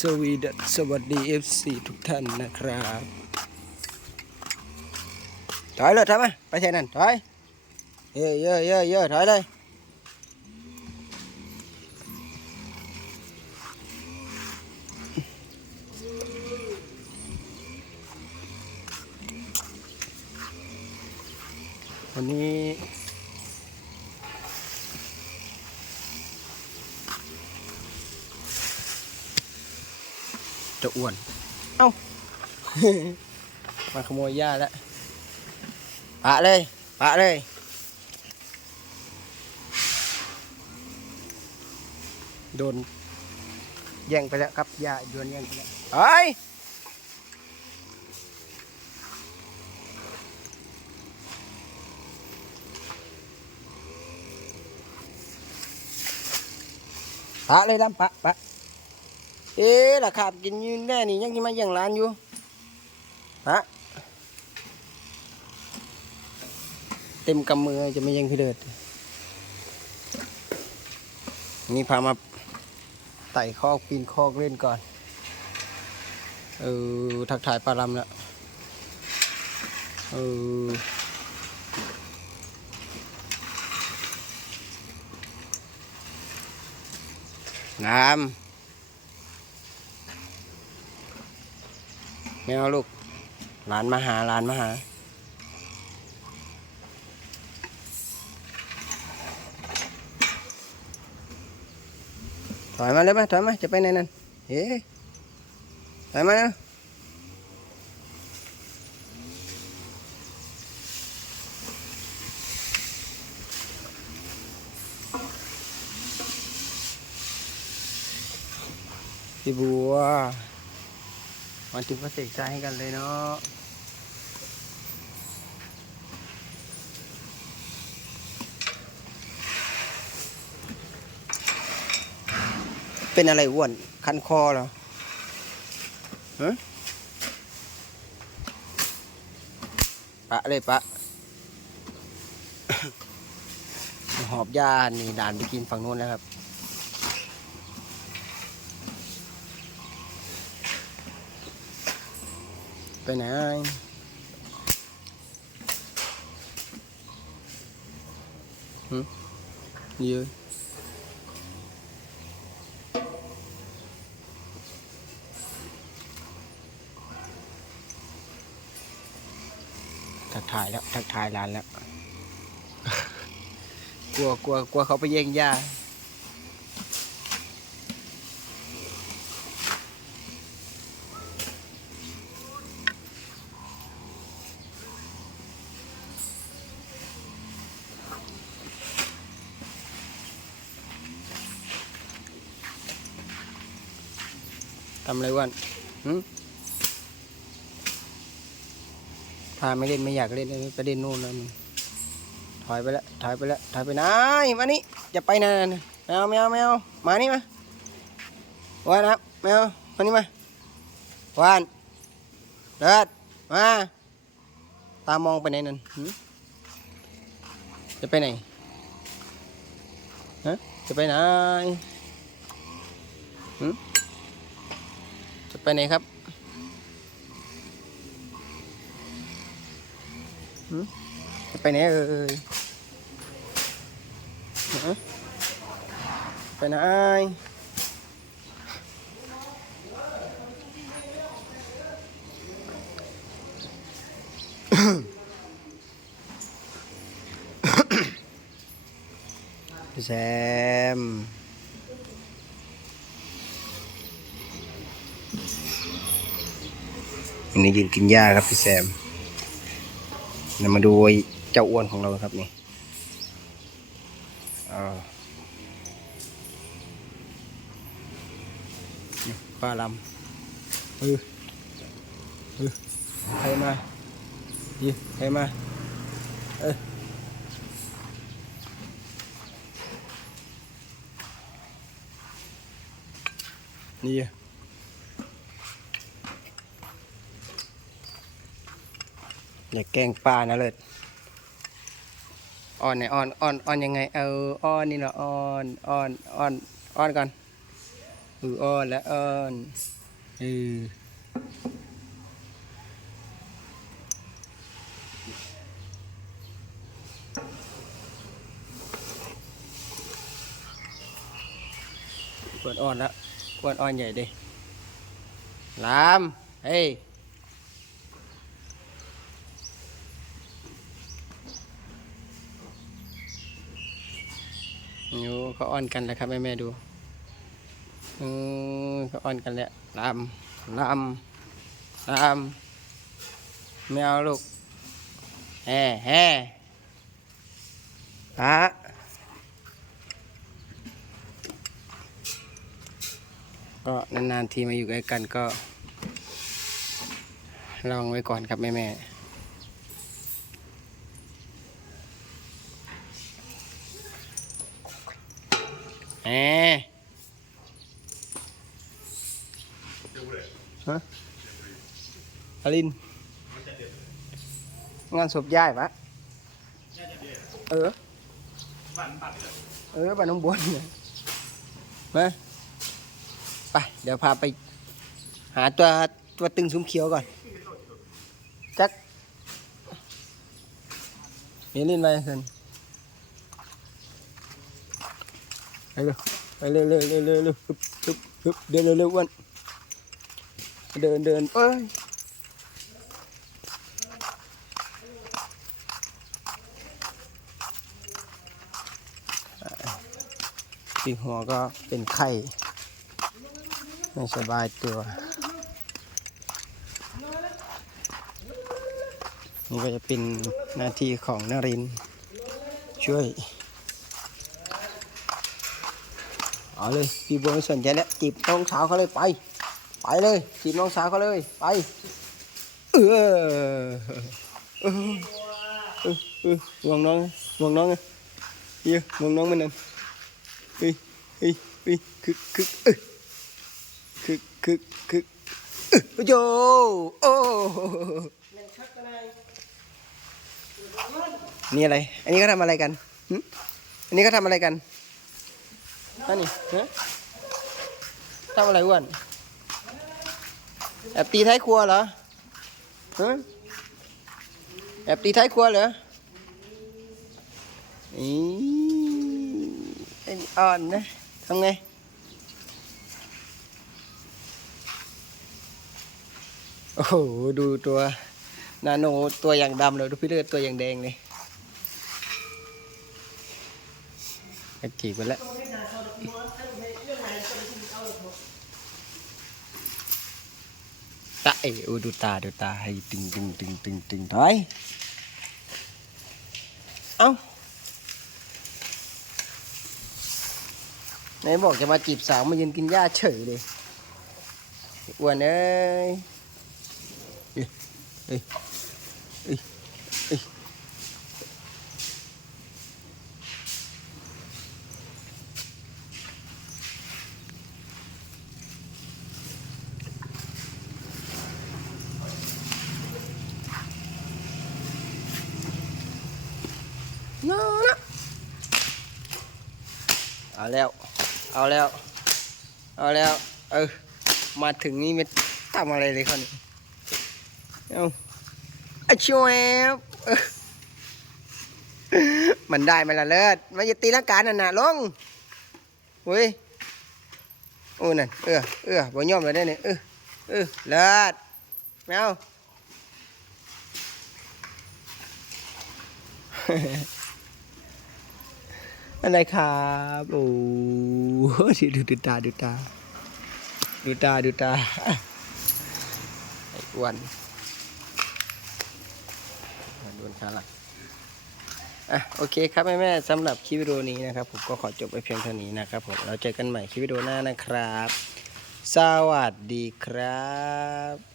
สวีดัสสวัสดี FC ทุกท่านนะครับถอยเลยถอยมาไปเท่นั้นถอยเยอะเยอะเยอะเยอะถอยเลยวันนี้ จะอ้วน เอ้า มาขโมยหญ้าแล้วปะเลยปะเลย โดน แย่งไปแล้วครับหญ้าโดนแย่งไปแล้วเฮ้ยปะเลยดำปะปะ เอ๊ะราคากินยืนแน่นี่ยังกินมาอย่างร้านอยู่ฮะเต็มกำมือจะไม่ยังพี่เดิดนี่พามาไต่คอกปีนคอกเล่นก่อน เออ ทักทายปลาลำแล้ว เออน้ำ ไม่เอาลูก หลานมาหาหลานมาหา ถอยมาเลยไหมถอยมา จะไปไหนนั่นเฮ้ถอยมานะพี่บัว มาถึงก็เสกใจให้กันเลยเนาะเป็นอะไรอ้วน คันคอเหรอฮะปะเลยปะ หอบยานี่ด่านไปกินฝั่งนู้นแล้วครับ ไปไหนหืมเยอะทักทายแล้ว ทักทายร้านแล้ว กลัวกลัวกลัวเขาไปแย่งหญ้า ทำอะไรวะหืมพาไม่เล่นไม่อยากเล่นไปเล่นนู่นแล้วมึงถอยไปแล้วถอยไปแล้วถอยไปไหนมานี่จะไปไหนน่ะไม่เอาไม่เอาไม่เอามานี่มาวานครับไม่เอามานี่มาวานเดิดมาตามองไปไหนนั่นจะไปไหนฮะจะไปไหนหืม ไปไหนครับหืมจะไปไหนเอ่ยฮะไปไหนพี่แซม อันนี้ยืนกินหญ้าครับพี่แซมเรามาดูเจ้าอ้วนของเราครับนี่อ้าวนี่ปลาลำเออเออใครมายี่ใครมาเออนี่ อย่าแกล้งป้านะเลิศอ้อนเนี่ยอ้อนอ้อนอ้อนยังไง เอาอ้อนนี่เหรออ้อนอ้อนอ้อนอ้อนก่อนอืออ้อนและอ้อนเอออ้วนอ่อนแล้วอ้วนอ่อนใหญ่ดิลาม เฮ้ย อยู่เขาอ้อนกันแล้วครับแม่แม่ดูเออเขาอ้อนกันแล้วลำลำลำไม่เอาลูกแฮ่แฮ่ปะก็นานๆทีมาอยู่ใกล้กันก็ลองไว้ก่อนครับแม่แม่ ๆแหมฮะอลิน งานศพยายปะเออ เออบ้านน้องบัวเนี่ยมาไป เดี๋ยวพาไป หาตัวตัวตึงซุ้มเขียวก่อน จักเฮลินไปเถอะ ไปเร็วไปเร็วเร็วเร็วเร็วเร็วฮึบฮึบฮึบเดินเร็วเร็วอ้วันเดินเดินเอ้ยปีหัวก็เป็นไข้ไม่สบายตัว นี่ก็จะเป็นหน้าที่ของนรินช่วย เอาเลยพี่บัวไม่สนใจแล้วจีบน้องสาวเขาเลยไป ไปเลยจีบน้องสาวเขาเลยไป เออเออเออเออห่วงน้องห่วงน้องเยอะห่วงน้องมันนั่นเฮ้ยเฮ้ยเฮ้ยคึกคึกเออคึกคึกคึกเออโยโอ้นี่อะไร อันนี้เขาทำอะไรกันอันนี้เขาทำอะไรกัน นั่นนี่ฮะทำอะไรอ้วนแอบตีท้ายครัวเหรอฮะแอบตีท้ายครัวเหรออีไอ้นี่อ่อนนะทำไงโอ้โหดูตัวนาโนตัวอย่างดำเลยดูพี่เลือดตัวอย่างแดงเลยกีบไปแล้ว ตาเออดูตาดูตาให้ตึงตึงตึงตึงตึงถอยเอ้าไหนบอกจะมาจีบสาวมายืนกินหญ้าเฉยเลยอ้วนเอ้ยเอ้ยเอ้ยเอ้ยเอ้ยน้านะ เอาแล้ว เอาแล้ว เอาแล้ว เออ มาถึงนี่ไม่ทำอะไรเลยเขานี่เอาอช่วยมันได้ไหมล่ะเลิศมันจะตีลังกานั่นน่ะลงเว้ยโอ้นั่นเออเออบ่ยอมเลยได้เนี่ยเออเออเลิศแมว อะไรครับโอ้โหดูดูตาดูตาดูตาดูตาไอ้อ้วนอ้วนโดนขาหลังอะโอเคครับแม่แม่สำหรับคลิปวิดีโอนี้นะครับ ผมก็ขอจบไปเพียงเท่านี้นะครับผมเราเจอกันใหม่คลิปวิดีโอหน้านะครับ สวัสดีครับ